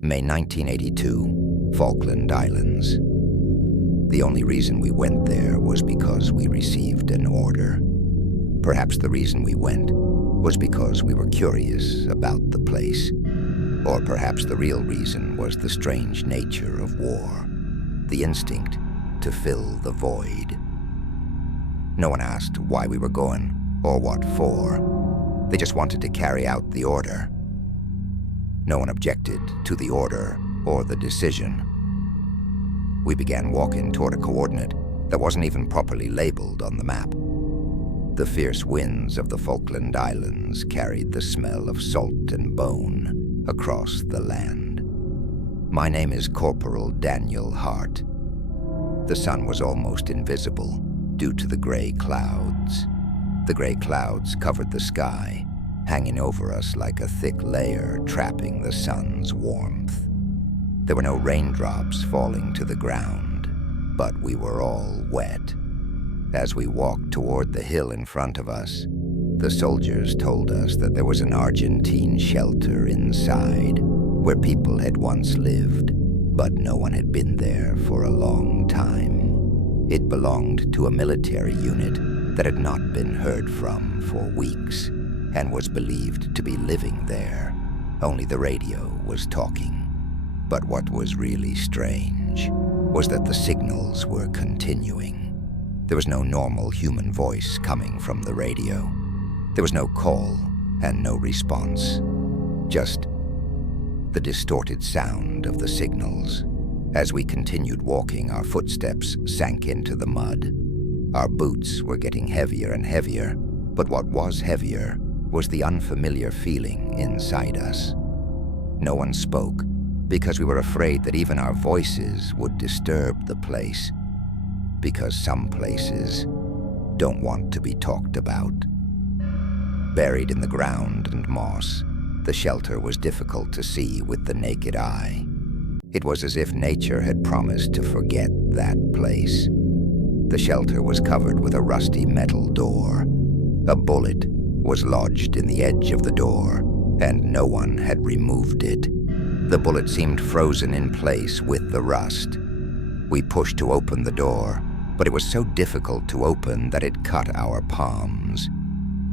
May 1982, Falkland Islands. The only reason we went there was because we received an order. Perhaps the reason we went was because we were curious about the place. Or perhaps the real reason was the strange nature of war, the instinct to fill the void. No one asked why we were going or what for. They just wanted to carry out the order. No one objected to the order or the decision. We began walking toward a coordinate that wasn't even properly labeled on the map. The fierce winds of the Falkland Islands carried the smell of salt and bone across the land. My name is Corporal Daniel Hart. The sun was almost invisible due to the gray clouds. The gray clouds covered the sky, hanging over us like a thick layer trapping the sun's warmth. There were no raindrops falling to the ground, but we were all wet. As we walked toward the hill in front of us, the soldiers told us that there was an Argentine shelter inside, where people had once lived, but no one had been there for a long time. It belonged to a military unit that had not been heard from for weeks, and was believed to be living there. Only the radio was talking. But what was really strange was that the signals were continuing. There was no normal human voice coming from the radio. There was no call and no response. Just the distorted sound of the signals. As we continued walking, our footsteps sank into the mud. Our boots were getting heavier and heavier, but what was heavier was the unfamiliar feeling inside us. No one spoke because we were afraid that even our voices would disturb the place, because some places don't want to be talked about. Buried in the ground and moss, the shelter was difficult to see with the naked eye. It was as if nature had promised to forget that place. The shelter was covered with a rusty metal door. A bullet was lodged in the edge of the door, and no one had removed it. The bullet seemed frozen in place with the rust. We pushed to open the door, but it was so difficult to open that it cut our palms.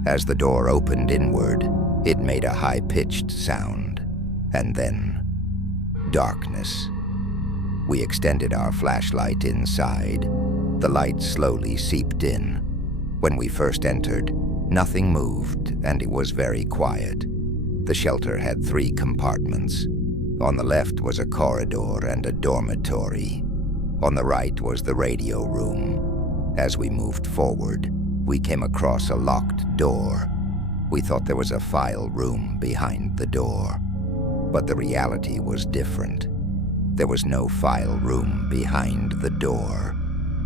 As the door opened inward, it made a high-pitched sound, and then darkness. We extended our flashlight inside. The light slowly seeped in. When we first entered, nothing moved, and it was very quiet. The shelter had 3 compartments. On the left was a corridor and a dormitory. On the right was the radio room. As we moved forward, we came across a locked door. We thought there was a file room behind the door, but the reality was different. There was no file room behind the door.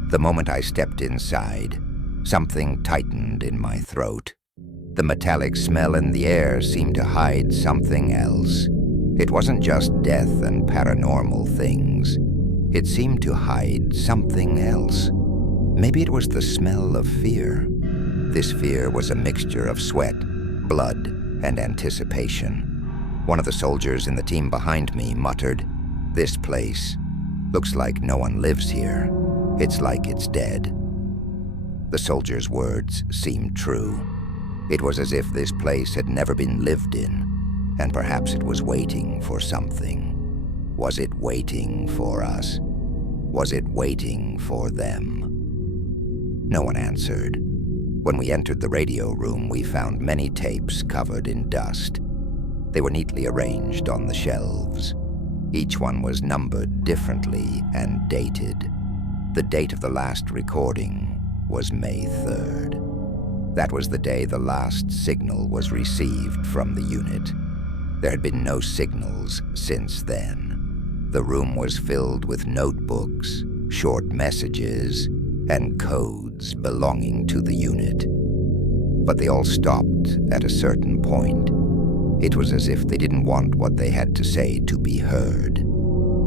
The moment I stepped inside, something tightened in my throat. The metallic smell in the air seemed to hide something else. It wasn't just death and paranormal things. It seemed to hide something else. Maybe it was the smell of fear. This fear was a mixture of sweat, blood, and anticipation. One of the soldiers in the team behind me muttered, "This place looks like no one lives here. It's like it's dead." The soldier's words seemed true. It was as if this place had never been lived in, and perhaps it was waiting for something. Was it waiting for us? Was it waiting for them? No one answered. When we entered the radio room, we found many tapes covered in dust. They were neatly arranged on the shelves. Each one was numbered differently and dated. The date of the last recording was May 3rd. That was the day the last signal was received from the unit. There had been no signals since then. The room was filled with notebooks, short messages, and codes belonging to the unit. But they all stopped at a certain point. It was as if they didn't want what they had to say to be heard.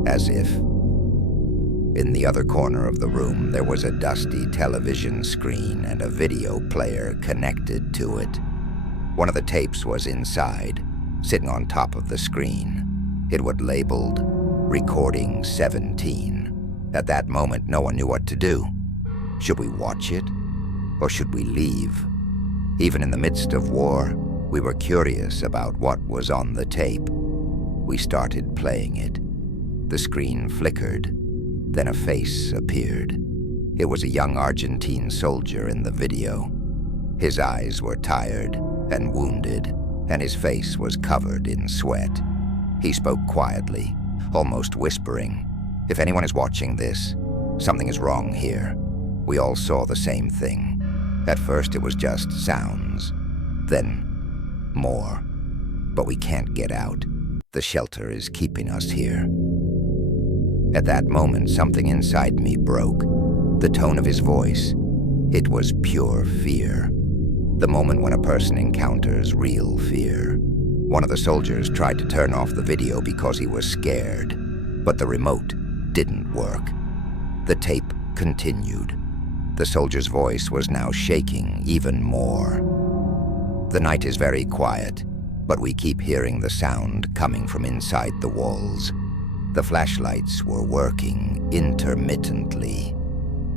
As if. In the other corner of the room, there was a dusty television screen and a video player connected to it. One of the tapes was inside, sitting on top of the screen. It was labeled Recording 17. At that moment, no one knew what to do. Should we watch it, or should we leave? Even in the midst of war, we were curious about what was on the tape. We started playing it. The screen flickered, then a face appeared. It was a young Argentine soldier in the video. His eyes were tired and wounded, and his face was covered in sweat. He spoke quietly, almost whispering, "If anyone is watching this, something is wrong here." We all saw the same thing. At first it was just sounds, then more. But we can't get out. The shelter is keeping us here. At that moment, something inside me broke. The tone of his voice, it was pure fear. The moment when a person encounters real fear. One of the soldiers tried to turn off the video because he was scared, but the remote didn't work. The tape continued. The soldier's voice was now shaking even more. The night is very quiet, but we keep hearing the sound coming from inside the walls. The flashlights were working intermittently.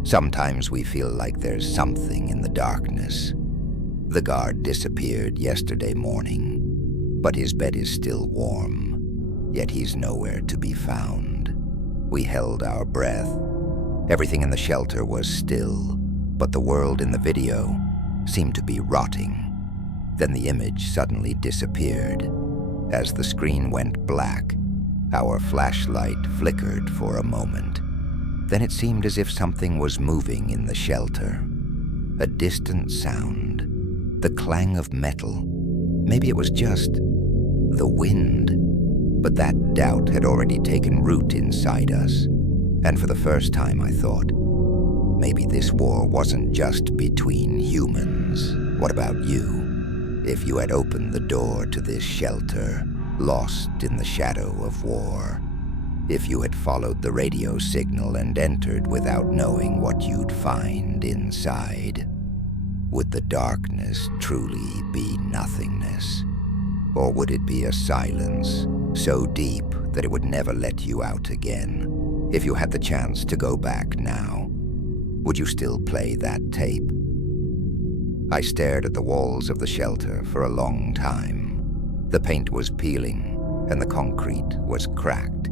Sometimes we feel like there's something in the darkness. The guard disappeared yesterday morning, but his bed is still warm, yet he's nowhere to be found. We held our breath. Everything in the shelter was still, but the world in the video seemed to be rotting. Then the image suddenly disappeared. As the screen went black, our flashlight flickered for a moment. Then it seemed as if something was moving in the shelter. A distant sound, the clang of metal. Maybe it was just the wind. But that doubt had already taken root inside us. And for the first time I thought, maybe this war wasn't just between humans. What about you? If you had opened the door to this shelter, lost in the shadow of war, if you had followed the radio signal and entered without knowing what you'd find inside, would the darkness truly be nothingness? Or would it be a silence so deep that it would never let you out again? If you had the chance to go back now, would you still play that tape? I stared at the walls of the shelter for a long time. The paint was peeling, and the concrete was cracked.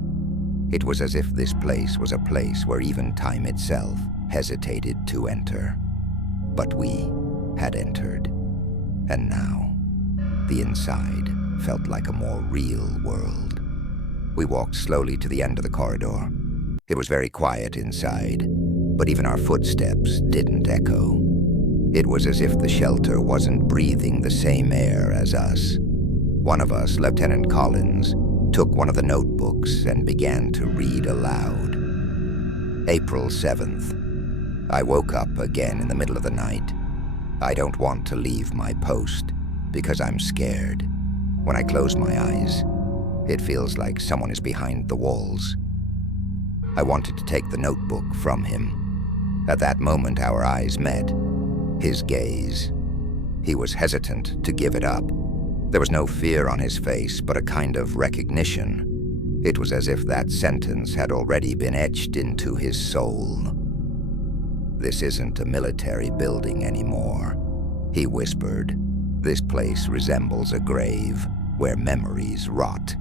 It was as if this place was a place where even time itself hesitated to enter. But we had entered, and now the inside felt like a more real world. We walked slowly to the end of the corridor. It was very quiet inside, but even our footsteps didn't echo. It was as if the shelter wasn't breathing the same air as us. One of us, Lieutenant Collins, took one of the notebooks and began to read aloud. April 7th. I woke up again in the middle of the night. I don't want to leave my post because I'm scared. When I close my eyes, it feels like someone is behind the walls. I wanted to take the notebook from him. At that moment, our eyes met. His gaze. He was hesitant to give it up. There was no fear on his face, but a kind of recognition. It was as if that sentence had already been etched into his soul. "This isn't a military building anymore," he whispered. "This place resembles a grave where memories rot."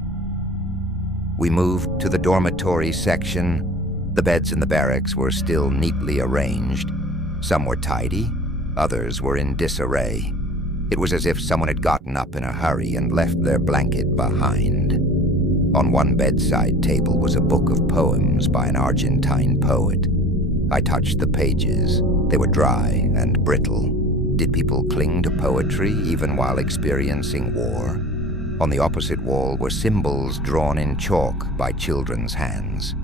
We moved to the dormitory section. The beds in the barracks were still neatly arranged. Some were tidy, others were in disarray. It was as if someone had gotten up in a hurry and left their blanket behind. On one bedside table was a book of poems by an Argentine poet. I touched the pages. They were dry and brittle. Did people cling to poetry even while experiencing war? On the opposite wall were symbols drawn in chalk by children's hands.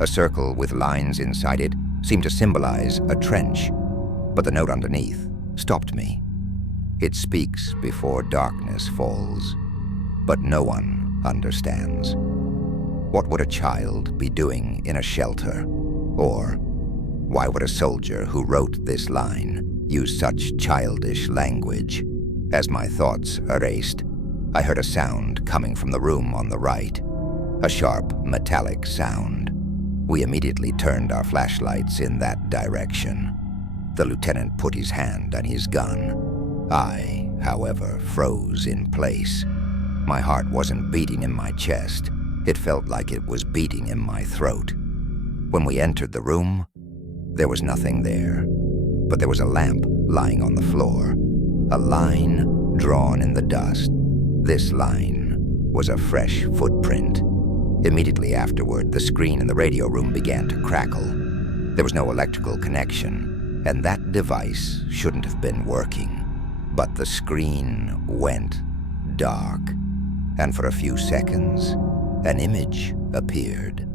A circle with lines inside it seemed to symbolize a trench, but the note underneath stopped me. It speaks before darkness falls, but no one understands. What would a child be doing in a shelter? Or why would a soldier who wrote this line use such childish language? As my thoughts erased, I heard a sound coming from the room on the right. a sharp, metallic sound. We immediately turned our flashlights in that direction. The lieutenant put his hand on his gun. I, however, froze in place. My heart wasn't beating in my chest. It felt like it was beating in my throat. When we entered the room, there was nothing there. But there was a lamp lying on the floor. A line drawn in the dust. This line was a fresh footprint. Immediately afterward, the screen in the radio room began to crackle. There was no electrical connection, and that device shouldn't have been working. But the screen went dark, and for a few seconds, an image appeared.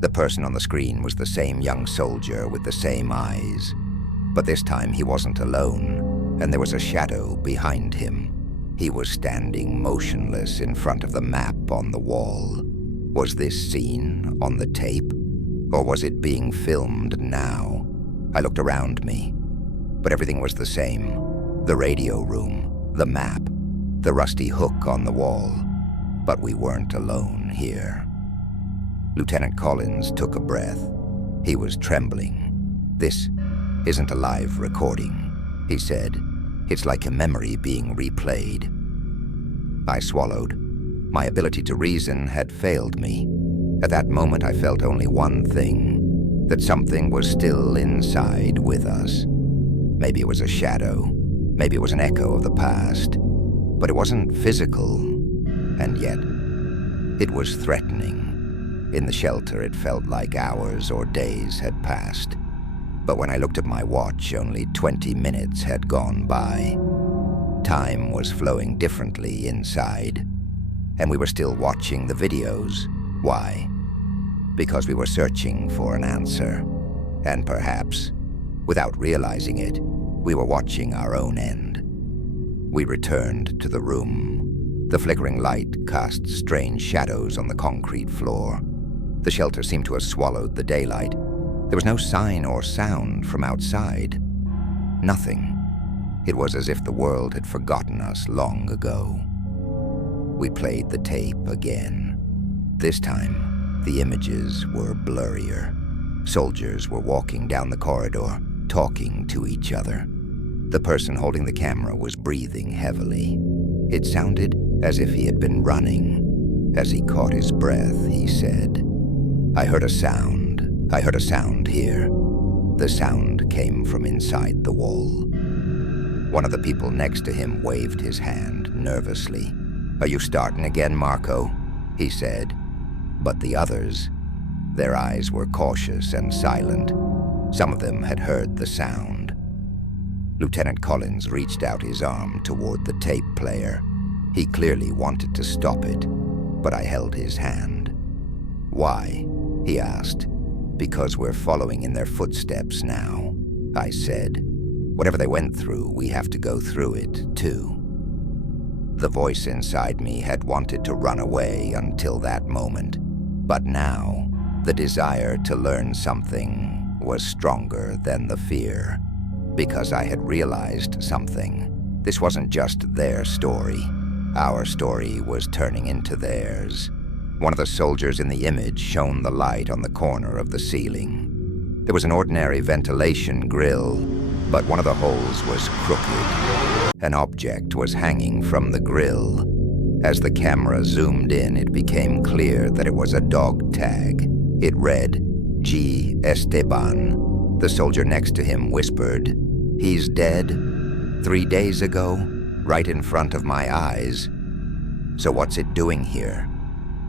The person on the screen was the same young soldier with the same eyes. But this time he wasn't alone, and there was a shadow behind him. He was standing motionless in front of the map on the wall. Was this scene on the tape, or was it being filmed now? I looked around me, but everything was the same. The radio room, the map, the rusty hook on the wall. But we weren't alone here. Lieutenant Collins took a breath. He was trembling. "This isn't a live recording," he said. "It's like a memory being replayed." I swallowed. My ability to reason had failed me. At that moment, I felt only one thing, that something was still inside with us. Maybe it was a shadow. Maybe it was an echo of the past. But it wasn't physical, and yet it was threatening. In the shelter, it felt like hours or days had passed. But when I looked at my watch, only 20 minutes had gone by. Time was flowing differently inside, and we were still watching the videos. Why? Because we were searching for an answer, and perhaps, without realizing it, we were watching our own end. We returned to the room. The flickering light cast strange shadows on the concrete floor. The shelter seemed to have swallowed the daylight. There was no sign or sound from outside. Nothing. It was as if the world had forgotten us long ago. We played the tape again. This time, the images were blurrier. Soldiers were walking down the corridor, talking to each other. The person holding the camera was breathing heavily. It sounded as if he had been running. As he caught his breath, he said, I heard a sound here. The sound came from inside the wall. One of the people next to him waved his hand nervously. Are you starting again, Marco? He said. But the others, their eyes were cautious and silent. Some of them had heard the sound. Lieutenant Collins reached out his arm toward the tape player. He clearly wanted to stop it, but I held his hand. Why? He asked. Because we're following in their footsteps now, I said. Whatever they went through, we have to go through it, too. The voice inside me had wanted to run away until that moment, but now, the desire to learn something was stronger than the fear, because I had realized something. This wasn't just their story. Our story was turning into theirs. One of the soldiers in the image shone the light on the corner of the ceiling. There was an ordinary ventilation grill, but one of the holes was crooked. An object was hanging from the grill. As the camera zoomed in, it became clear that it was a dog tag. It read, G. Esteban. The soldier next to him whispered, He's dead? 3 days ago, right in front of my eyes. So what's it doing here?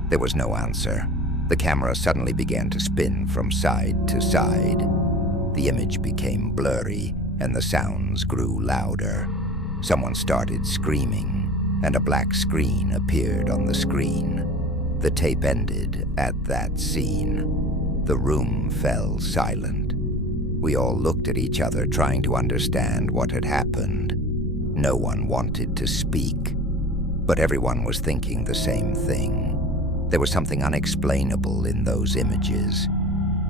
There was no answer. The camera suddenly began to spin from side to side. The image became blurry, and the sounds grew louder. Someone started screaming, and a black screen appeared on the screen. The tape ended at that scene. The room fell silent. We all looked at each other, trying to understand what had happened. No one wanted to speak, but everyone was thinking the same thing. There was something unexplainable in those images.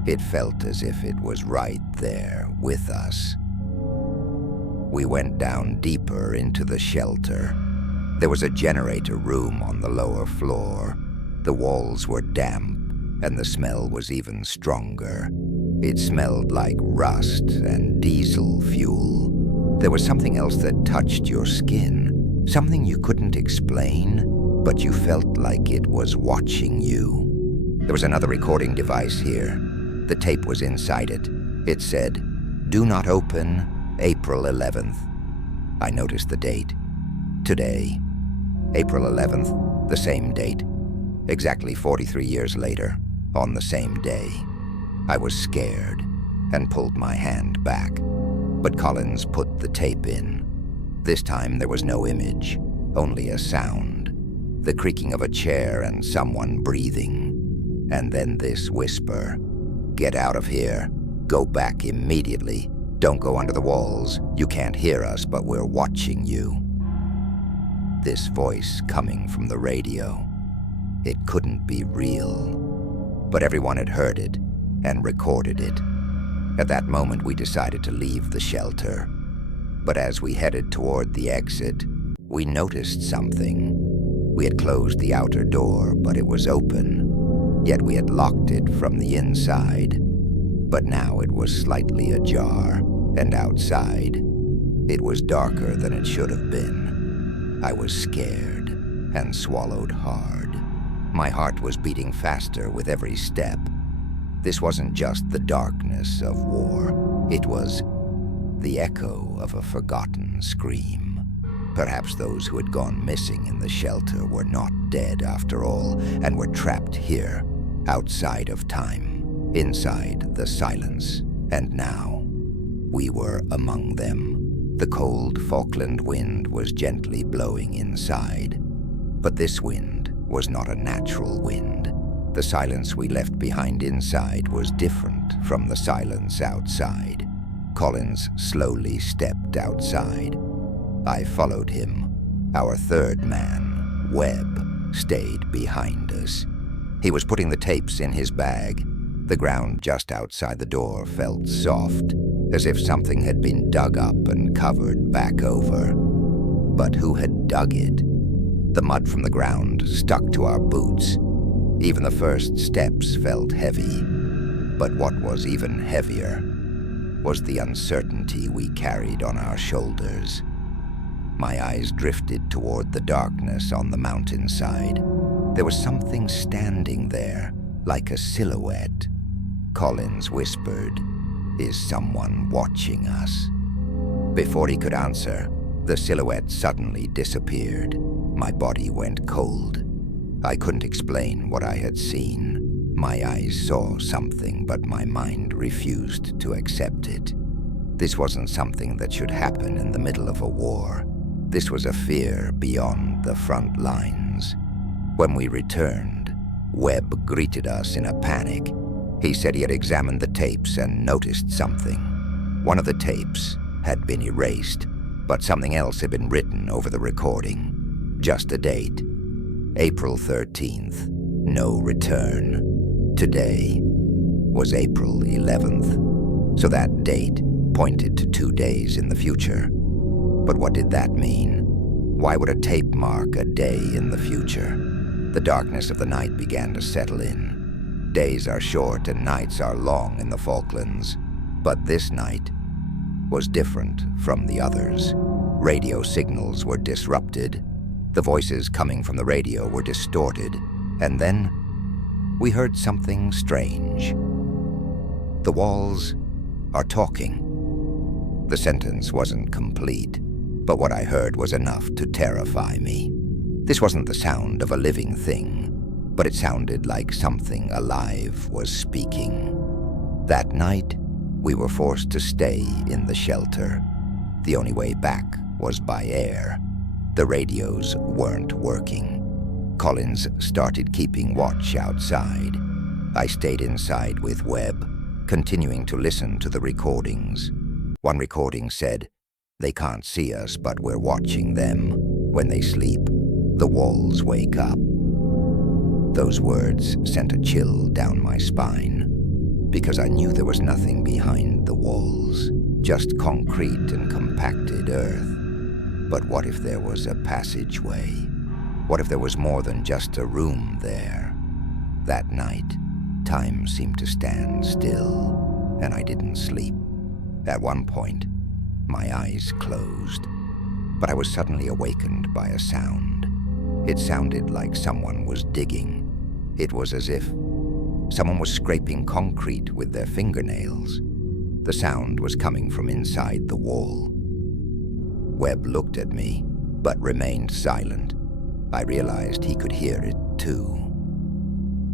It felt as if it was right there with us. We went down deeper into the shelter. There was a generator room on the lower floor. The walls were damp, and the smell was even stronger. It smelled like rust and diesel fuel. There was something else that touched your skin, something you couldn't explain, but you felt like it was watching you. There was another recording device here. The tape was inside it. It said, "Do not open, April 11th. I noticed the date. Today, April 11th, the same date. Exactly 43 years later, on the same day. I was scared and pulled my hand back, but Collins put the tape in. This time there was no image, only a sound, the creaking of a chair and someone breathing. And then this whisper, "Get out of here. Go back immediately. Don't go under the walls. You can't hear us, but we're watching you." This voice coming from the radio. It couldn't be real. But everyone had heard it and recorded it. At that moment, we decided to leave the shelter. But as we headed toward the exit, we noticed something. We had closed the outer door, but it was open. Yet we had locked it from the inside. But now it was slightly ajar, and outside, it was darker than it should have been. I was scared and swallowed hard. My heart was beating faster with every step. This wasn't just the darkness of war. It was the echo of a forgotten scream. Perhaps those who had gone missing in the shelter were not dead after all, and were trapped here, outside of time, inside the silence. And now, we were among them. The cold Falkland wind was gently blowing inside. But this wind was not a natural wind. The silence we left behind inside was different from the silence outside. Collins slowly stepped outside. I followed him. Our third man, Webb, stayed behind us. He was putting the tapes in his bag. The ground just outside the door felt soft, as if something had been dug up and covered back over. But who had dug it? The mud from the ground stuck to our boots. Even the first steps felt heavy. But what was even heavier was the uncertainty we carried on our shoulders. My eyes drifted toward the darkness on the mountainside. There was something standing there, like a silhouette. Collins whispered, "Is someone watching us?" Before he could answer, the silhouette suddenly disappeared. My body went cold. I couldn't explain what I had seen. My eyes saw something, but my mind refused to accept it. This wasn't something that should happen in the middle of a war. This was a fear beyond the front lines. When we returned, Webb greeted us in a panic. He said he had examined the tapes and noticed something. One of the tapes had been erased, but something else had been written over the recording. Just a date. April 13th. No return. Today was April 11th. So that date pointed to 2 days in the future. But what did that mean? Why would a tape mark a day in the future? The darkness of the night began to settle in. Days are short and nights are long in the Falklands. But this night was different from the others. Radio signals were disrupted. The voices coming from the radio were distorted. And then we heard something strange. The walls are talking. The sentence wasn't complete, but what I heard was enough to terrify me. This wasn't the sound of a living thing, but it sounded like something alive was speaking. That night, we were forced to stay in the shelter. The only way back was by air. The radios weren't working. Collins started keeping watch outside. I stayed inside with Webb, continuing to listen to the recordings. One recording said, "They can't see us, but we're watching them. When they sleep, the walls wake up." Those words sent a chill down my spine, because I knew there was nothing behind the walls, just concrete and compacted earth. But what if there was a passageway? What if there was more than just a room there? That night, time seemed to stand still, and I didn't sleep. At one point, my eyes closed, but I was suddenly awakened by a sound. It sounded like someone was digging. It was as if someone was scraping concrete with their fingernails. The sound was coming from inside the wall. Webb looked at me, but remained silent. I realized he could hear it too.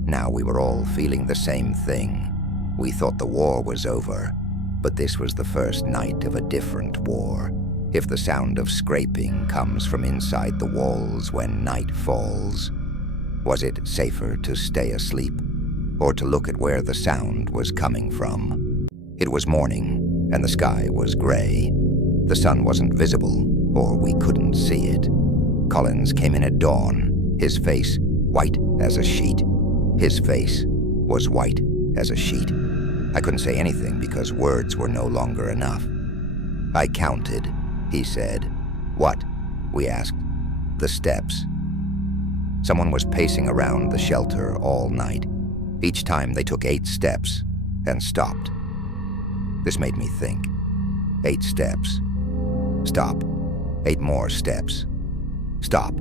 Now we were all feeling the same thing. We thought the war was over, but this was the first night of a different war. If the sound of scraping comes from inside the walls when night falls, was it safer to stay asleep, or to look at where the sound was coming from? It was morning, and the sky was gray. The sun wasn't visible, or we couldn't see it. Collins came in at dawn, his face white as a sheet. His face was white as a sheet. I couldn't say anything because words were no longer enough. I counted, he said. What? We asked. The steps. Someone was pacing around the shelter all night. Each time they took 8 steps and stopped. This made me think. 8 steps. Stop. 8 more steps. Stop.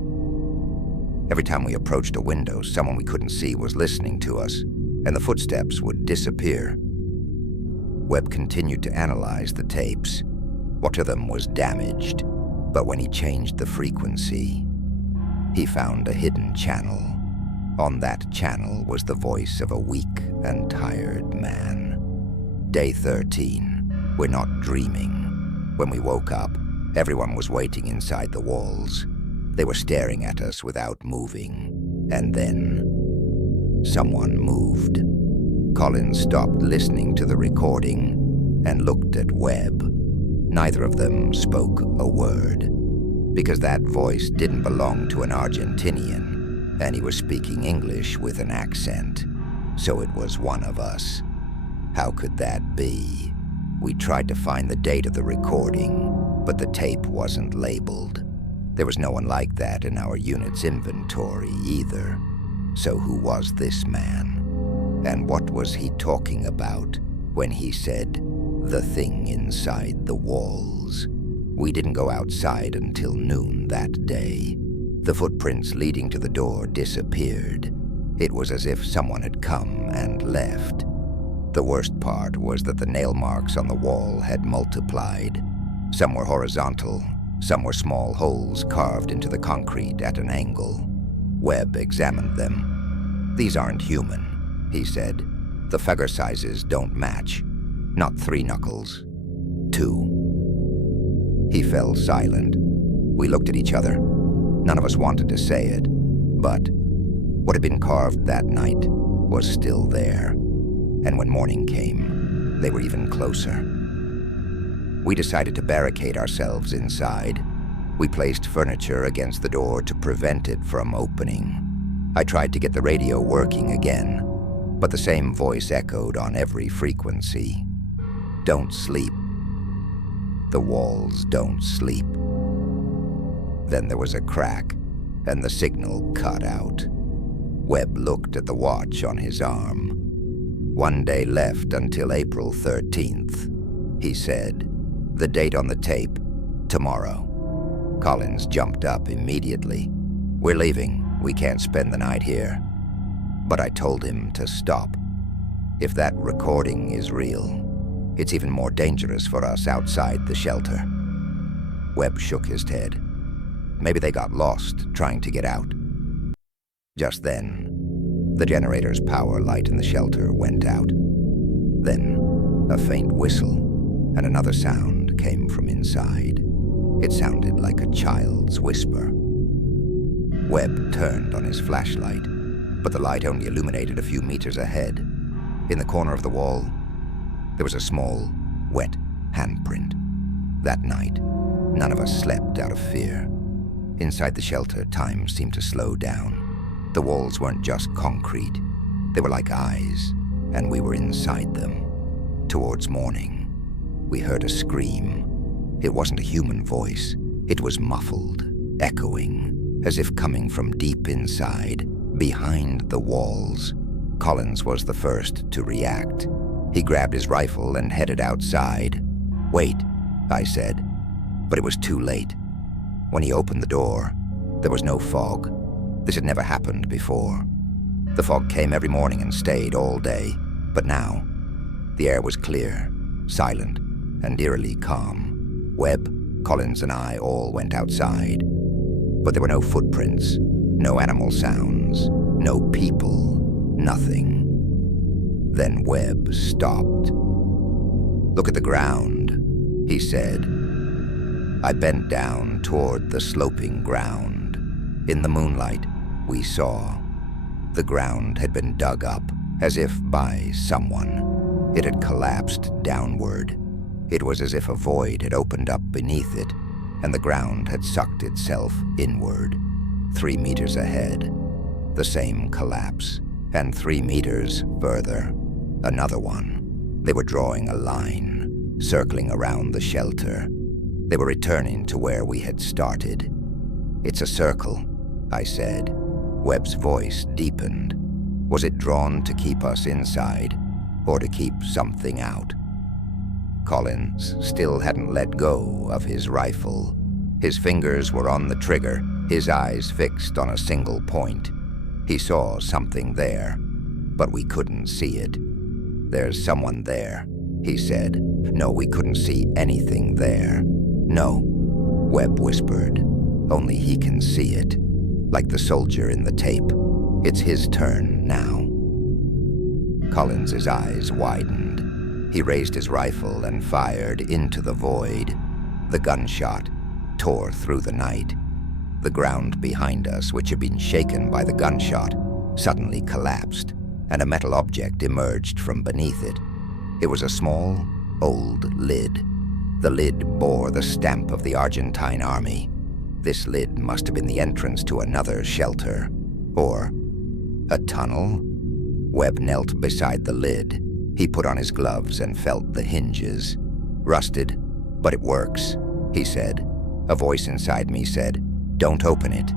Every time we approached a window, someone we couldn't see was listening to us, and the footsteps would disappear. Webb continued to analyze the tapes. One of them was damaged, but when he changed the frequency, he found a hidden channel. On that channel was the voice of a weak and tired man. Day 13. We're not dreaming. When we woke up, everyone was waiting inside the walls. They were staring at us without moving. And then, someone moved. Collins stopped listening to the recording and looked at Webb. Neither of them spoke a word, because that voice didn't belong to an Argentinian, and he was speaking English with an accent, so it was one of us. How could that be? We tried to find the date of the recording, but the tape wasn't labeled. There was no one like that in our unit's inventory either. So who was this man? And what was he talking about when he said, "the thing inside the walls"? We didn't go outside until noon that day. The footprints leading to the door disappeared. It was as if someone had come and left. The worst part was that the nail marks on the wall had multiplied. Some were horizontal, some were small holes carved into the concrete at an angle. Webb examined them. "These aren't human," he said. "The finger sizes don't match. Not 3 knuckles. 2. He fell silent. We looked at each other. None of us wanted to say it, but what had been carved that night was still there. And when morning came, they were even closer. We decided to barricade ourselves inside. We placed furniture against the door to prevent it from opening. I tried to get the radio working again, but the same voice echoed on every frequency. "Don't sleep. The walls don't sleep." Then there was a crack, and the signal cut out. Webb looked at the watch on his arm. 1 day left until April 13th, he said. The date on the tape, tomorrow. Collins jumped up immediately. "We're leaving. We can't spend the night here." But I told him to stop. If that recording is real, it's even more dangerous for us outside the shelter. Webb shook his head. Maybe they got lost trying to get out. Just then, the generator's power light in the shelter went out. Then, a faint whistle and another sound came from inside. It sounded like a child's whisper. Webb turned on his flashlight, but the light only illuminated a few meters ahead. In the corner of the wall, there was a small, wet handprint. That night, none of us slept out of fear. Inside the shelter, time seemed to slow down. The walls weren't just concrete. They were like eyes, and we were inside them. Towards morning, we heard a scream. It wasn't a human voice. It was muffled, echoing, as if coming from deep inside, behind the walls. Collins was the first to react. He grabbed his rifle and headed outside. "Wait," I said, but it was too late. When he opened the door, there was no fog. This had never happened before. The fog came every morning and stayed all day, but now, the air was clear, silent, and eerily calm. Webb, Collins, and I all went outside. But there were no footprints, no animal sounds, no people, nothing. Then Webb stopped. "Look at the ground," he said. I bent down toward the sloping ground. In the moonlight, we saw. The ground had been dug up, as if by someone. It had collapsed downward. It was as if a void had opened up beneath it, and the ground had sucked itself inward. 3 meters ahead, the same collapse, and 3 meters further, another one. They were drawing a line, circling around the shelter. They were returning to where we had started. "It's a circle," I said. Webb's voice deepened. Was it drawn to keep us inside, or to keep something out? Collins still hadn't let go of his rifle. His fingers were on the trigger, his eyes fixed on a single point. He saw something there, but we couldn't see it. "There's someone there," he said. "No, we couldn't see anything there." "No," Webb whispered. "Only he can see it, like the soldier in the tape. It's his turn now." Collins's eyes widened. He raised his rifle and fired into the void. The gunshot tore through the night. The ground behind us, which had been shaken by the gunshot, suddenly collapsed, and a metal object emerged from beneath it. It was a small, old lid. The lid bore the stamp of the Argentine army. This lid must have been the entrance to another shelter. Or a tunnel? Webb knelt beside the lid. He put on his gloves and felt the hinges. "Rusted, but it works," he said. A voice inside me said, "Don't open it,"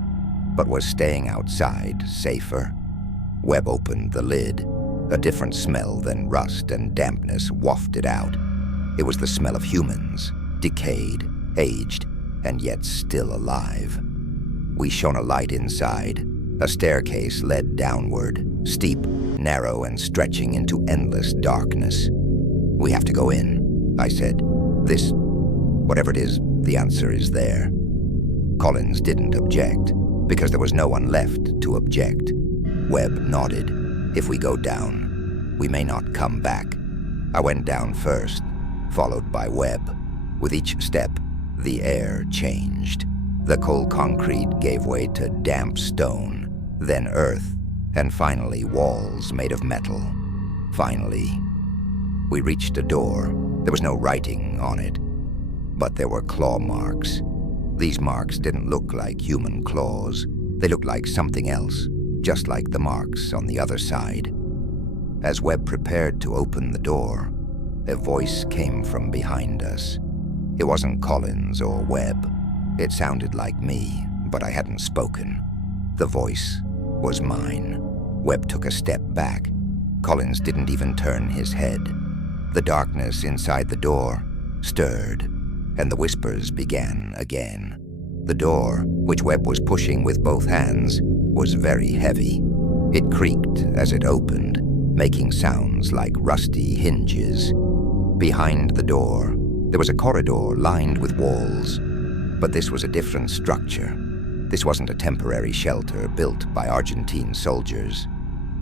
but was staying outside safer? Webb opened the lid. A different smell than rust and dampness wafted out. It was the smell of humans, decayed, aged, and yet still alive. We shone a light inside. A staircase led downward, steep, narrow, and stretching into endless darkness. "We have to go in," I said. Whatever it is, the answer is there." Collins didn't object, because there was no one left to object. Webb nodded. "If we go down, we may not come back." I went down first, followed by Webb. With each step, the air changed. The cold concrete gave way to damp stone, then earth, and finally walls made of metal. Finally, we reached a door. There was no writing on it, but there were claw marks. These marks didn't look like human claws. They looked like something else, just like the marks on the other side. As Webb prepared to open the door, a voice came from behind us. It wasn't Collins or Webb. It sounded like me, but I hadn't spoken. The voice was mine. Webb took a step back. Collins didn't even turn his head. The darkness inside the door stirred, and the whispers began again. The door, which Webb was pushing with both hands, was very heavy. It creaked as it opened, making sounds like rusty hinges. Behind the door, there was a corridor lined with walls, but this was a different structure. This wasn't a temporary shelter built by Argentine soldiers.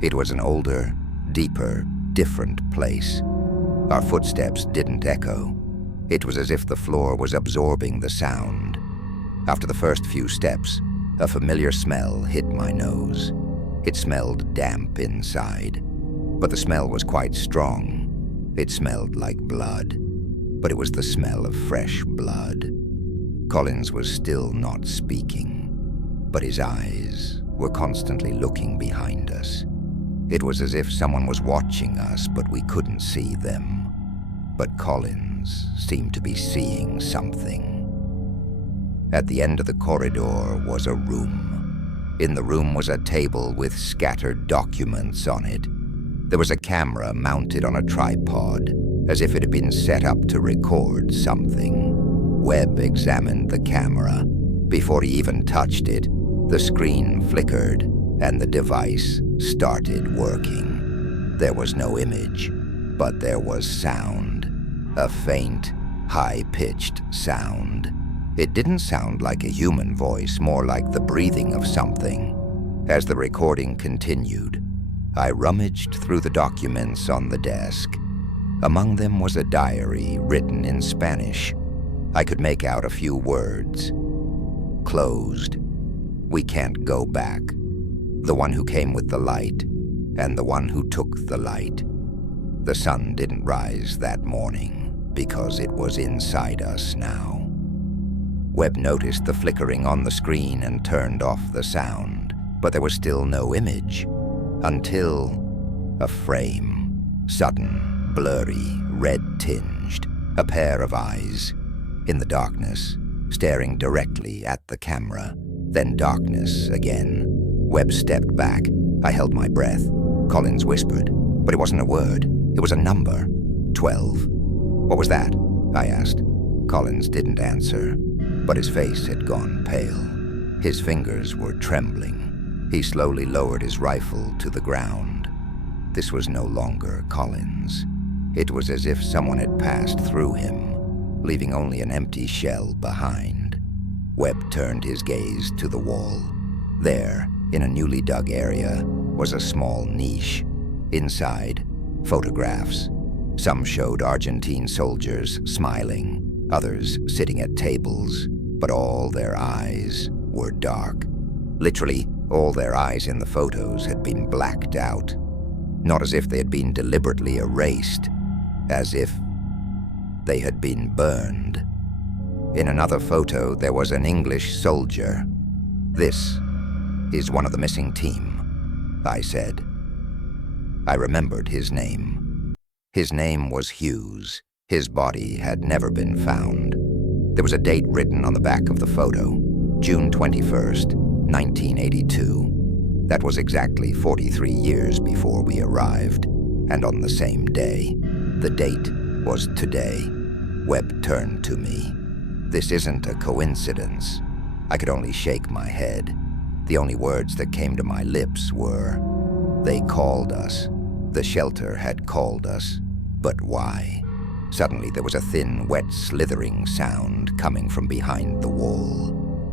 It was an older, deeper, different place. Our footsteps didn't echo. It was as if the floor was absorbing the sound. After the first few steps, a familiar smell hit my nose. It smelled damp inside, but the smell was quite strong. It smelled like blood, but it was the smell of fresh blood. Collins was still not speaking, but his eyes were constantly looking behind us. It was as if someone was watching us, but we couldn't see them. But Collins seemed to be seeing something. At the end of the corridor was a room. In the room was a table with scattered documents on it. There was a camera mounted on a tripod, as if it had been set up to record something. Webb examined the camera. Before he even touched it, the screen flickered and the device started working. There was no image, but there was sound. A faint, high-pitched sound. It didn't sound like a human voice, more like the breathing of something. As the recording continued, I rummaged through the documents on the desk. Among them was a diary written in Spanish. I could make out a few words. Closed. We can't go back. The one who came with the light, and the one who took the light. The sun didn't rise that morning, because it was inside us now. Webb noticed the flickering on the screen and turned off the sound, but there was still no image, until a frame, sudden, blurry, red-tinged, a pair of eyes, in the darkness, staring directly at the camera, then darkness again. Webb stepped back. I held my breath. Collins whispered, but it wasn't a word. It was a number. 12. What was that? I asked. Collins didn't answer, but his face had gone pale. His fingers were trembling. He slowly lowered his rifle to the ground. This was no longer Collins. It was as if someone had passed through him, leaving only an empty shell behind. Webb turned his gaze to the wall. There, in a newly dug area, was a small niche. Inside, photographs. Some showed Argentine soldiers smiling, others sitting at tables, but all their eyes were dark. Literally, all their eyes in the photos had been blacked out. Not as if they had been deliberately erased, as if they had been burned. In another photo, there was an English soldier. This is one of the missing team, I said. I remembered his name. His name was Hughes. His body had never been found. There was a date written on the back of the photo, June 21st, 1982. That was exactly 43 years before we arrived, and on the same day. The date was today. Webb turned to me. This isn't a coincidence. I could only shake my head. The only words that came to my lips were, they called us. The shelter had called us. But why? Suddenly there was a thin, wet, slithering sound coming from behind the wall.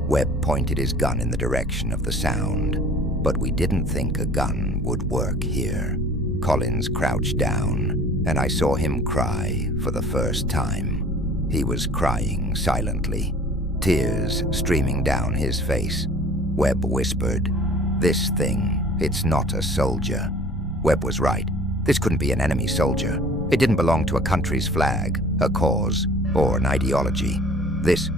Webb pointed his gun in the direction of the sound, but we didn't think a gun would work here. Collins crouched down, and I saw him cry for the first time. He was crying silently, tears streaming down his face. Webb whispered, "This thing, it's not a soldier." Webb was right. This couldn't be an enemy soldier. It didn't belong to a country's flag, a cause, or an ideology. This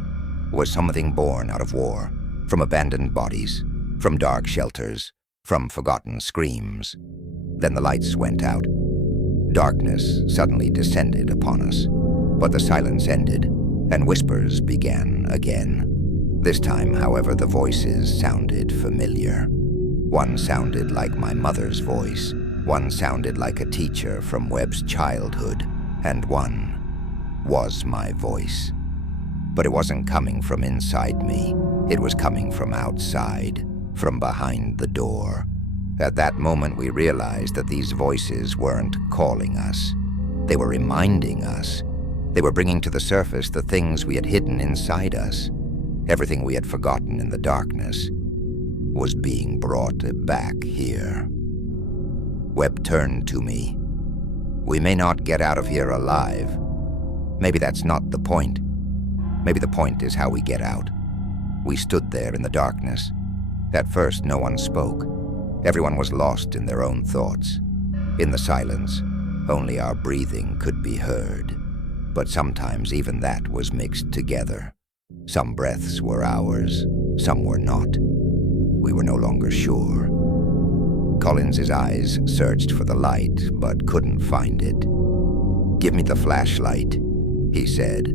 was something born out of war, from abandoned bodies, from dark shelters, from forgotten screams. Then the lights went out. Darkness suddenly descended upon us, but the silence ended, and whispers began again. This time, however, the voices sounded familiar. One sounded like my mother's voice, one sounded like a teacher from Webb's childhood, and one was my voice. But it wasn't coming from inside me. It was coming from outside, from behind the door. At that moment, we realized that these voices weren't calling us. They were reminding us. They were bringing to the surface the things we had hidden inside us. Everything we had forgotten in the darkness was being brought back here. Webb turned to me. We may not get out of here alive. Maybe that's not the point. Maybe the point is how we get out. We stood there in the darkness. At first, no one spoke. Everyone was lost in their own thoughts. In the silence, only our breathing could be heard. But sometimes even that was mixed together. Some breaths were ours, some were not. We were no longer sure. Collins's eyes searched for the light, but couldn't find it. "Give me the flashlight," he said.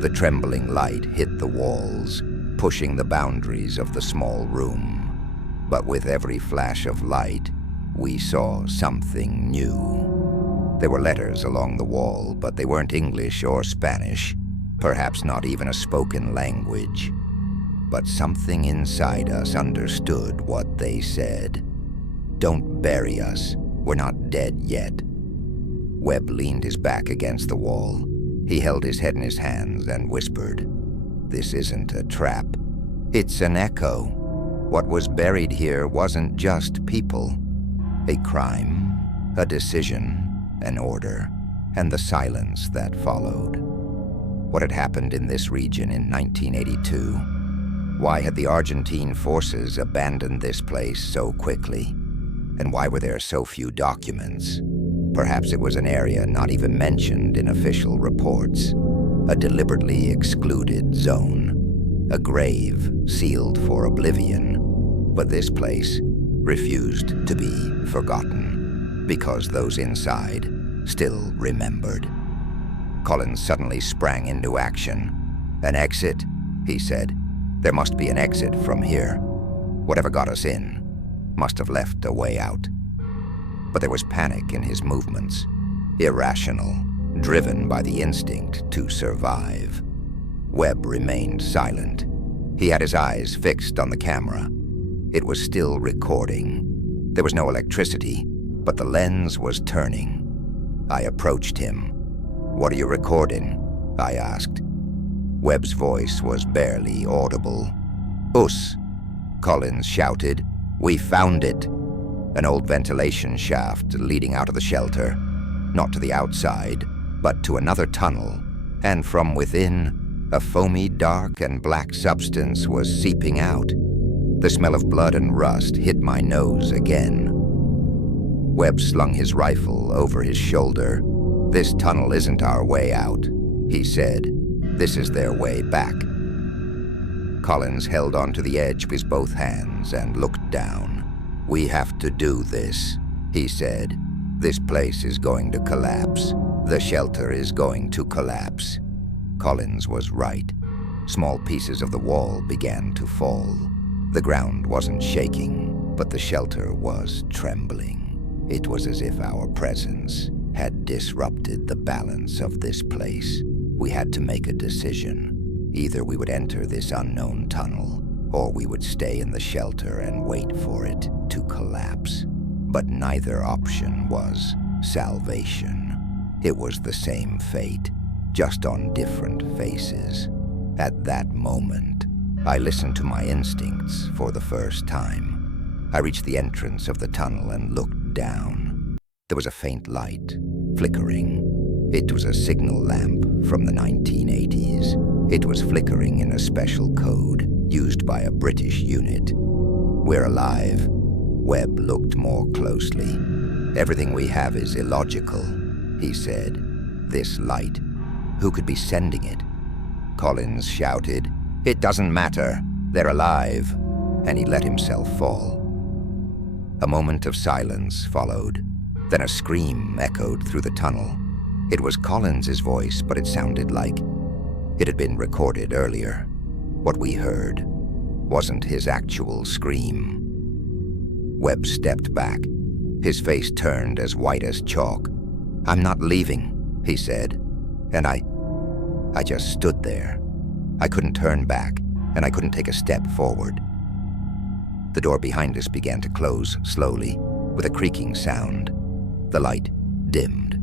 The trembling light hit the walls, pushing the boundaries of the small room. But with every flash of light, we saw something new. There were letters along the wall, but they weren't English or Spanish, perhaps not even a spoken language. But something inside us understood what they said. "Don't bury us. We're not dead yet." Webb leaned his back against the wall. He held his head in his hands and whispered, "This isn't a trap. It's an echo. What was buried here wasn't just people. A crime, a decision, an order, and the silence that followed." What had happened in this region in 1982? Why had the Argentine forces abandoned this place so quickly? And why were there so few documents? Perhaps it was an area not even mentioned in official reports, a deliberately excluded zone, a grave sealed for oblivion. But this place refused to be forgotten, because those inside still remembered. Collins suddenly sprang into action. "An exit," he said. "There must be an exit from here. Whatever got us in must have left a way out." But there was panic in his movements, irrational, driven by the instinct to survive. Webb remained silent. He had his eyes fixed on the camera. It was still recording. There was no electricity, but the lens was turning. I approached him. "What are you recording?" I asked. Webb's voice was barely audible. "Us," Collins shouted. "We found it." An old ventilation shaft leading out of the shelter, not to the outside, but to another tunnel, and from within, a foamy, dark, and black substance was seeping out. The smell of blood and rust hit my nose again. Webb slung his rifle over his shoulder. "This tunnel isn't our way out," he said. "This is their way back." Collins held onto the edge with both hands and looked down. "We have to do this," he said. "This place is going to collapse. The shelter is going to collapse." Collins was right. Small pieces of the wall began to fall. The ground wasn't shaking, but the shelter was trembling. It was as if our presence had disrupted the balance of this place. We had to make a decision. Either we would enter this unknown tunnel, or we would stay in the shelter and wait for it to collapse. But neither option was salvation. It was the same fate, just on different faces. At that moment, I listened to my instincts for the first time. I reached the entrance of the tunnel and looked down. There was a faint light, flickering. It was a signal lamp from the 1980s. It was flickering in a special code used by a British unit. "We're alive." Webb looked more closely. "Everything we have is illogical," he said. "This light, who could be sending it?" Collins shouted, "It doesn't matter. They're alive." And he let himself fall. A moment of silence followed. Then a scream echoed through the tunnel. It was Collins's voice, but it sounded like it had been recorded earlier. What we heard wasn't his actual scream. Webb stepped back. His face turned as white as chalk. "I'm not leaving," he said. And I just stood there. I couldn't turn back, and I couldn't take a step forward. The door behind us began to close slowly, with a creaking sound. The light dimmed.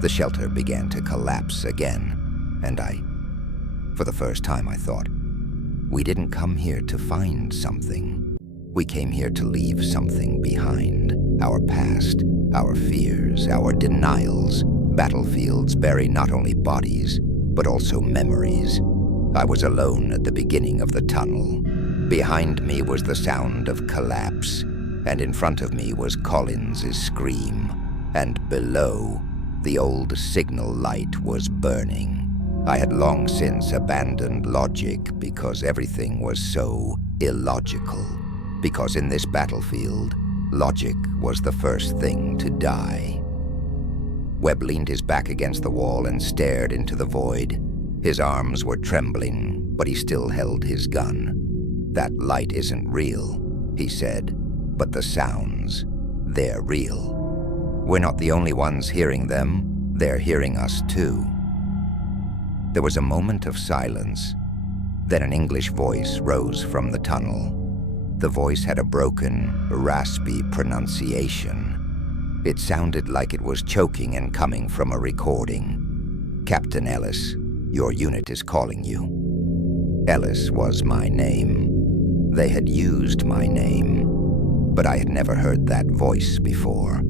The shelter began to collapse again, and for the first time I thought, we didn't come here to find something. We came here to leave something behind. Our past, our fears, our denials. Battlefields bury not only bodies, but also memories. I was alone at the beginning of the tunnel. Behind me was the sound of collapse, and in front of me was Collins's scream. And below, the old signal light was burning. I had long since abandoned logic because everything was so illogical. Because in this battlefield, logic was the first thing to die. Webb leaned his back against the wall and stared into the void. His arms were trembling, but he still held his gun. "That light isn't real," he said, "but the sounds, they're real. We're not the only ones hearing them, they're hearing us too. There was a moment of silence. Then an English voice rose from the tunnel. The voice had a broken, raspy pronunciation. It sounded like it was choking and coming from a recording. "Captain Ellis, your unit is calling you." Ellis was my name. They had used my name, but I had never heard that voice before.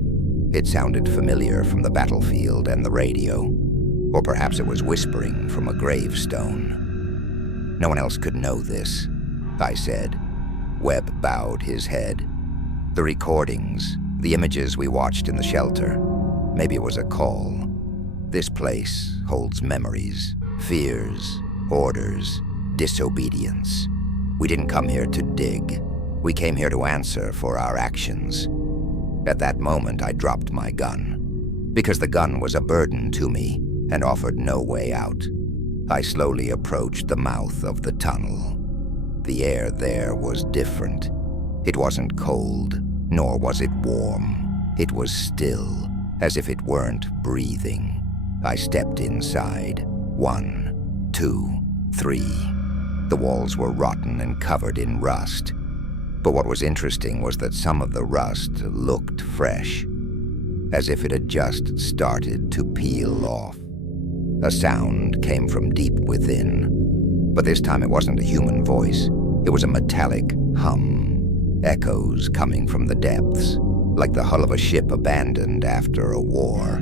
It sounded familiar from the battlefield and the radio, or perhaps it was whispering from a gravestone. "No one else could know this," I said. Webb bowed his head. "The recordings, the images we watched in the shelter, maybe it was a call. This place holds memories, fears, orders, disobedience. We didn't come here to dig. We came here to answer for our actions." At that moment, I dropped my gun, because the gun was a burden to me and offered no way out. I slowly approached the mouth of the tunnel. The air there was different. It wasn't cold, nor was it warm. It was still, as if it weren't breathing. I stepped inside. 1, 2, 3. The walls were rotten and covered in rust. But what was interesting was that some of the rust looked fresh, as if it had just started to peel off. A sound came from deep within, but this time it wasn't a human voice. It was a metallic hum, echoes coming from the depths, like the hull of a ship abandoned after a war.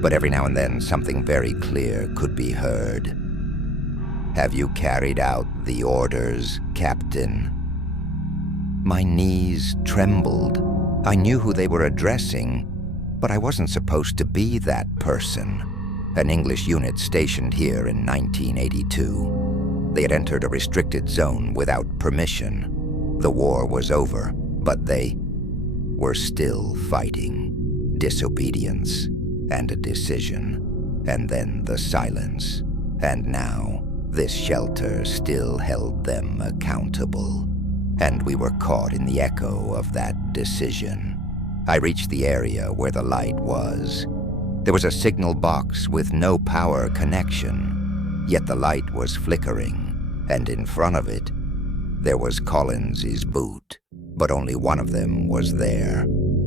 But every now and then something very clear could be heard. "Have you carried out the orders, Captain?" My knees trembled. I knew who they were addressing, but I wasn't supposed to be that person. An English unit stationed here in 1982. They had entered a restricted zone without permission. The war was over, but they were still fighting. Disobedience and a decision, and then the silence. And now, this shelter still held them accountable. And we were caught in the echo of that decision. I reached the area where the light was. There was a signal box with no power connection, yet the light was flickering, and in front of it, there was Collins's boot, but only one of them was there.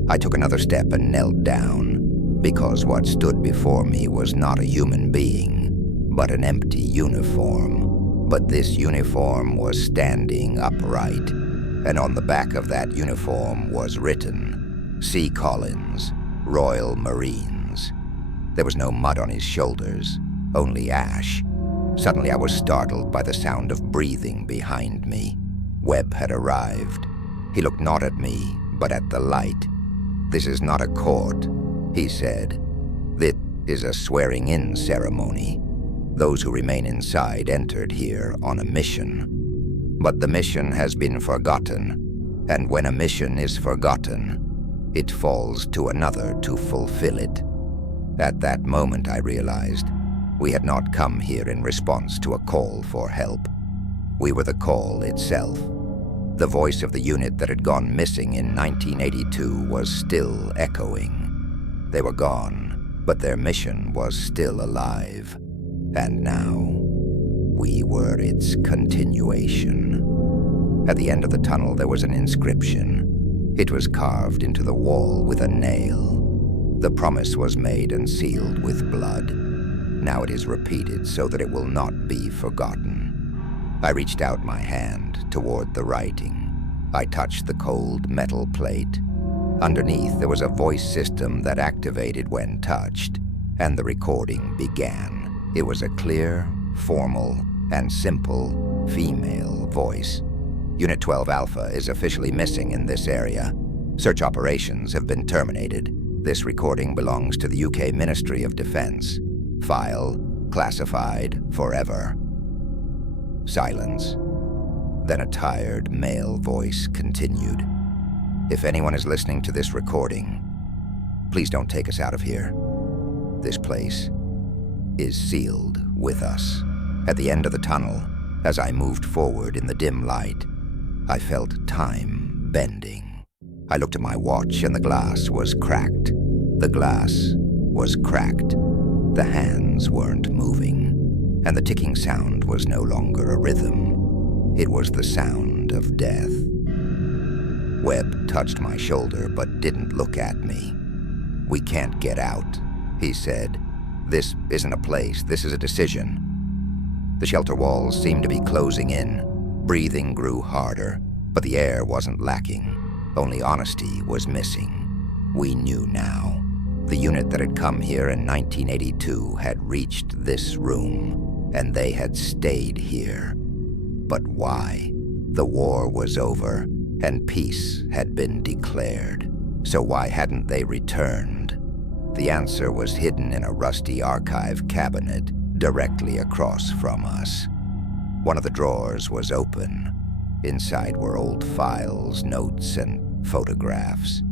I took another step and knelt down, because what stood before me was not a human being, but an empty uniform. But this uniform was standing upright, and on the back of that uniform was written, "C. Collins, Royal Marines." There was no mud on his shoulders, only ash. Suddenly I was startled by the sound of breathing behind me. Webb had arrived. He looked not at me, but at the light. "This is not a court," he said. "This is a swearing-in ceremony. Those who remain inside entered here on a mission. But the mission has been forgotten, and when a mission is forgotten, it falls to another to fulfill it." At that moment I realized we had not come here in response to a call for help. We were the call itself. The voice of the unit that had gone missing in 1982 was still echoing. They were gone, but their mission was still alive. And now, we were its continuation. At the end of the tunnel there was an inscription. It was carved into the wall with a nail. The promise was made and sealed with blood. Now it is repeated so that it will not be forgotten. I reached out my hand toward the writing. I touched the cold metal plate. Underneath there was a voice system that activated when touched, and the recording began. It was a clear, formal, and simple female voice. "Unit 12 Alpha is officially missing in this area. Search operations have been terminated. This recording belongs to the UK Ministry of Defense. File classified forever." Silence. Then a tired male voice continued. "If anyone is listening to this recording, please don't take us out of here. This place is sealed with us." At the end of the tunnel, as I moved forward in the dim light, I felt time bending. I looked at my watch and the glass was cracked. The glass was cracked. The hands weren't moving, and the ticking sound was no longer a rhythm. It was the sound of death. Webb touched my shoulder but didn't look at me. "We can't get out," he said. "This isn't a place, this is a decision." The shelter walls seemed to be closing in. Breathing grew harder, but the air wasn't lacking. Only honesty was missing. We knew now. The unit that had come here in 1982 had reached this room, and they had stayed here. But why? The war was over, and peace had been declared. So why hadn't they returned? The answer was hidden in a rusty archive cabinet directly across from us. One of the drawers was open. Inside were old files, notes, and photographs.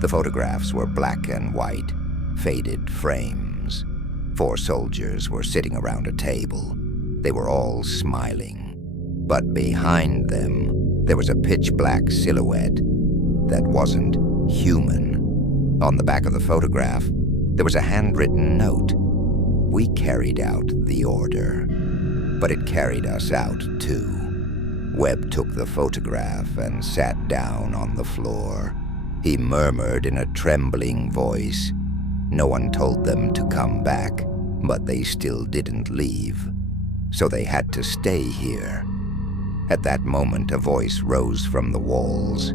The photographs were black and white, faded frames. 4 soldiers were sitting around a table. They were all smiling. But behind them, there was a pitch-black silhouette that wasn't human. On the back of the photograph, there was a handwritten note. We carried out the order, but it carried us out too. Webb took the photograph and sat down on the floor. He murmured in a trembling voice. No one told them to come back, but they still didn't leave. So they had to stay here. At that moment, a voice rose from the walls.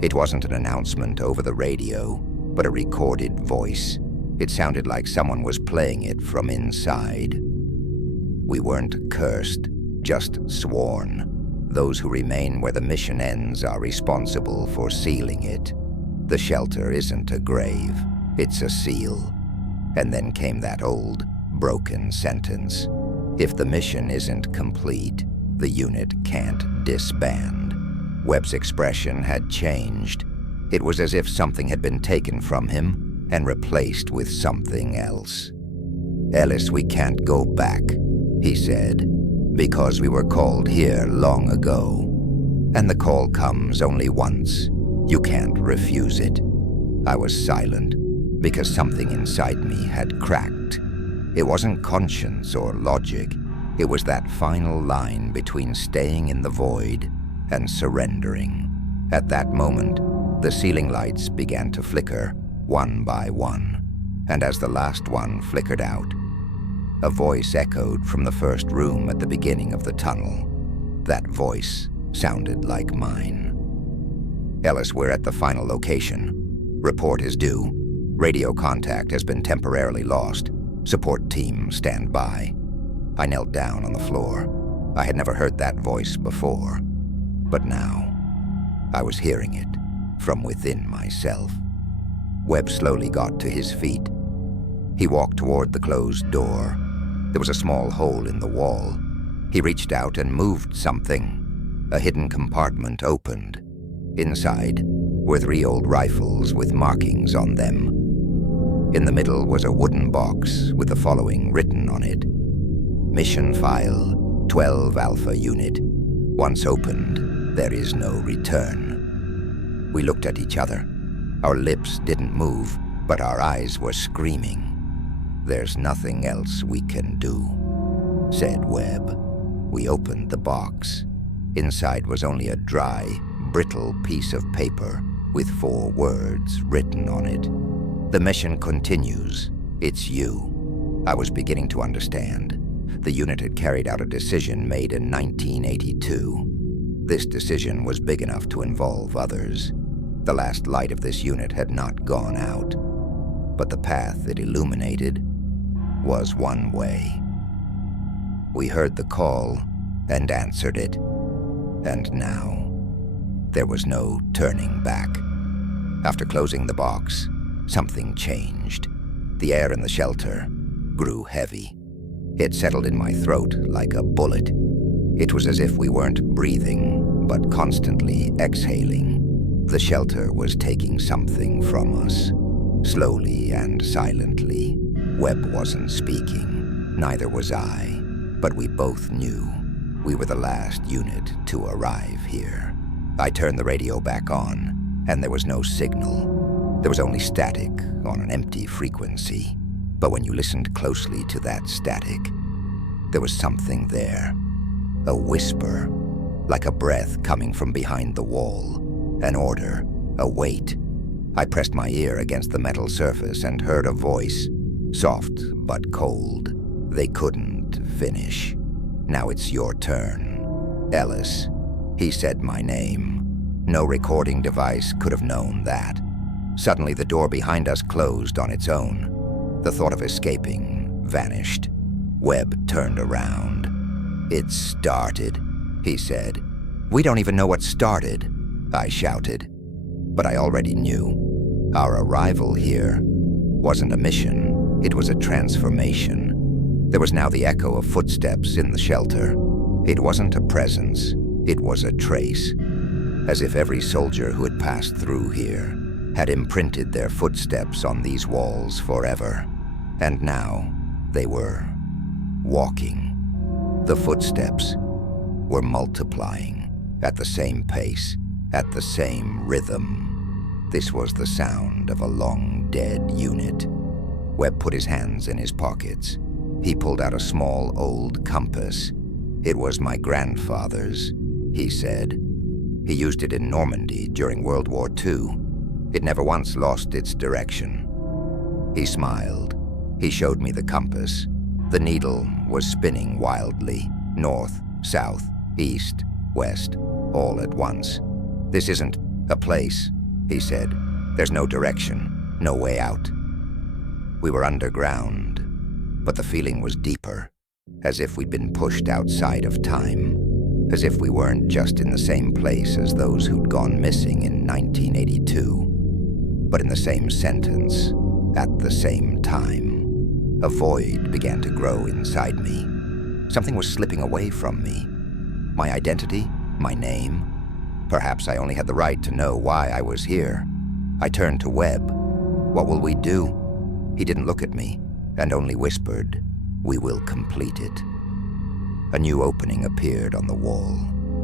It wasn't an announcement over the radio, but a recorded voice. It sounded like someone was playing it from inside. We weren't cursed, just sworn. Those who remain where the mission ends are responsible for sealing it. The shelter isn't a grave, it's a seal. And then came that old, broken sentence. If the mission isn't complete, the unit can't disband. Webb's expression had changed. It was as if something had been taken from him and replaced with something else. "Ellis, we can't go back," he said, "because we were called here long ago. And the call comes only once. You can't refuse it." I was silent because something inside me had cracked. It wasn't conscience or logic. It was that final line between staying in the void and surrendering. At that moment, the ceiling lights began to flicker, one by one. And as the last one flickered out, a voice echoed from the first room at the beginning of the tunnel. That voice sounded like mine. "Ellis, we're at the final location. Report is due. Radio contact has been temporarily lost. Support team, stand by." I knelt down on the floor. I had never heard that voice before. But now, I was hearing it from within myself. Webb slowly got to his feet. He walked toward the closed door. There was a small hole in the wall. He reached out and moved something. A hidden compartment opened. Inside were 3 old rifles with markings on them. In the middle was a wooden box with the following written on it: "Mission File, 12 Alpha Unit. Once opened, there is no return." We looked at each other. Our lips didn't move, but our eyes were screaming. "There's nothing else we can do," said Webb. We opened the box. Inside was only a dry, brittle piece of paper with 4 words written on it. "The mission continues. It's you." I was beginning to understand. The unit had carried out a decision made in 1982. This decision was big enough to involve others. The last light of this unit had not gone out, but the path it illuminated was one way. We heard the call and answered it, and now there was no turning back. After closing the box, something changed. The air in the shelter grew heavy. It settled in my throat like a bullet. It was as if we weren't breathing, but constantly exhaling. The shelter was taking something from us, slowly and silently. Webb wasn't speaking, neither was I, but we both knew we were the last unit to arrive here. I turned the radio back on. and there was no signal. There was only static on an empty frequency. But when you listened closely to that static, there was something there. A whisper, like a breath coming from behind the wall. An order, a weight. I pressed my ear against the metal surface and heard a voice, soft but cold. They couldn't finish. Now it's your turn. Ellis. He said my name. No recording device could have known that. Suddenly the door behind us closed on its own. The thought of escaping vanished. Webb turned around. It started, he said. We don't even know what started, I shouted. But I already knew. Our arrival here wasn't a mission. It was a transformation. There was now the echo of footsteps in the shelter. It wasn't a presence. It was a trace. As if every soldier who had passed through here had imprinted their footsteps on these walls forever. And now they were walking. The footsteps were multiplying at the same pace, at the same rhythm. This was the sound of a long-dead unit. Webb put his hands in his pockets. He pulled out a small old compass. It was my grandfather's, he said. He used it in Normandy during World War II. It never once lost its direction. He smiled. He showed me the compass. The needle was spinning wildly, north, south, east, west, all at once. This isn't a place, he said. There's no direction, no way out. We were underground, but the feeling was deeper, as if we'd been pushed outside of time, as if we weren't just in the same place as those who'd gone missing in 1982, but in the same sentence, at the same time. A void began to grow inside me. Something was slipping away from me. My identity, my name. Perhaps I only had the right to know why I was here. I turned to Webb. What will we do? He didn't look at me, and only whispered, we will complete it. A new opening appeared on the wall,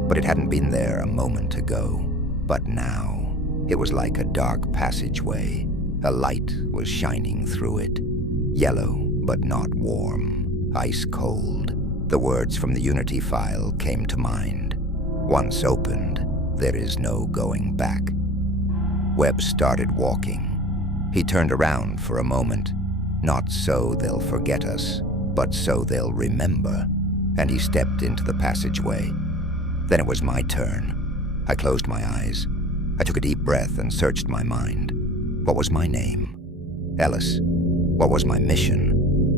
but it hadn't been there a moment ago. But now, it was like a dark passageway. A light was shining through it. Yellow, but not warm. Ice cold. The words from the Unity file came to mind. Once opened, there is no going back. Webb started walking. He turned around for a moment. Not so they'll forget us, but so they'll remember. And he stepped into the passageway. Then it was my turn. I closed my eyes. I took a deep breath and searched my mind. What was my name? Ellis. What was my mission?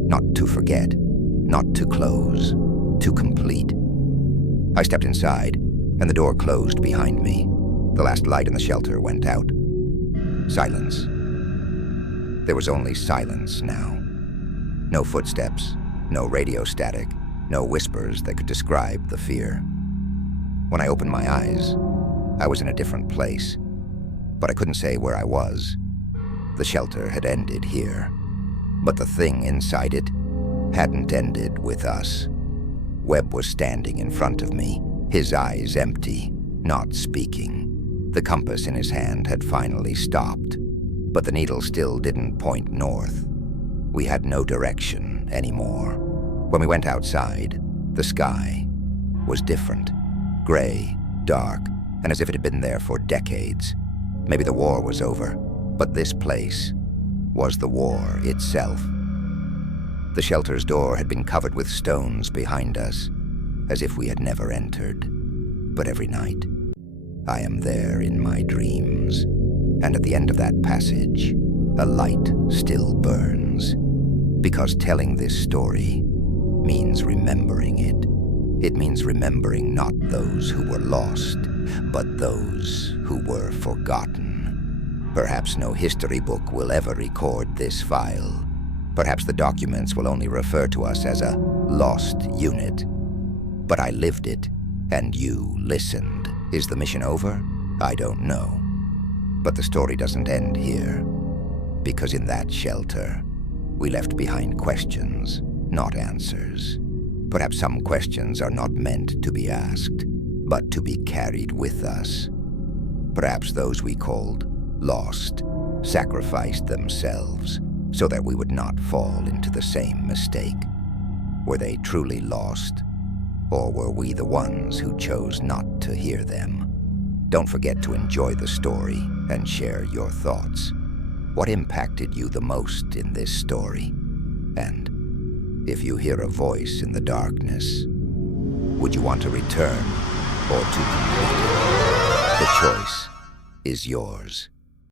Not to forget, not to close, to complete. I stepped inside, and the door closed behind me. The last light in the shelter went out. Silence. There was only silence now. No footsteps, no radio static, no whispers that could describe the fear. When I opened my eyes, I was in a different place, but I couldn't say where I was. The shelter had ended here, but the thing inside it hadn't ended with us. Webb was standing in front of me, his eyes empty, not speaking. The compass in his hand had finally stopped, but the needle still didn't point north. We had no direction anymore. When we went outside, the sky was different. Gray, dark, and as if it had been there for decades. Maybe the war was over, but this place was the war itself. The shelter's door had been covered with stones behind us, as if we had never entered. But every night, I am there in my dreams, and at the end of that passage, a light still burns. Because telling this story means remembering it. It means remembering not those who were lost, but those who were forgotten. Perhaps no history book will ever record this file. Perhaps the documents will only refer to us as a lost unit. But I lived it, and you listened. Is the mission over? I don't know. But the story doesn't end here. Because in that shelter, we left behind questions, not answers. Perhaps some questions are not meant to be asked, but to be carried with us. Perhaps those we called lost sacrificed themselves so that we would not fall into the same mistake. Were they truly lost, or were we the ones who chose not to hear them? Don't forget to enjoy the story and share your thoughts. What impacted you the most in this story? And if you hear a voice in the darkness, would you want to return or to complete it? The choice is yours.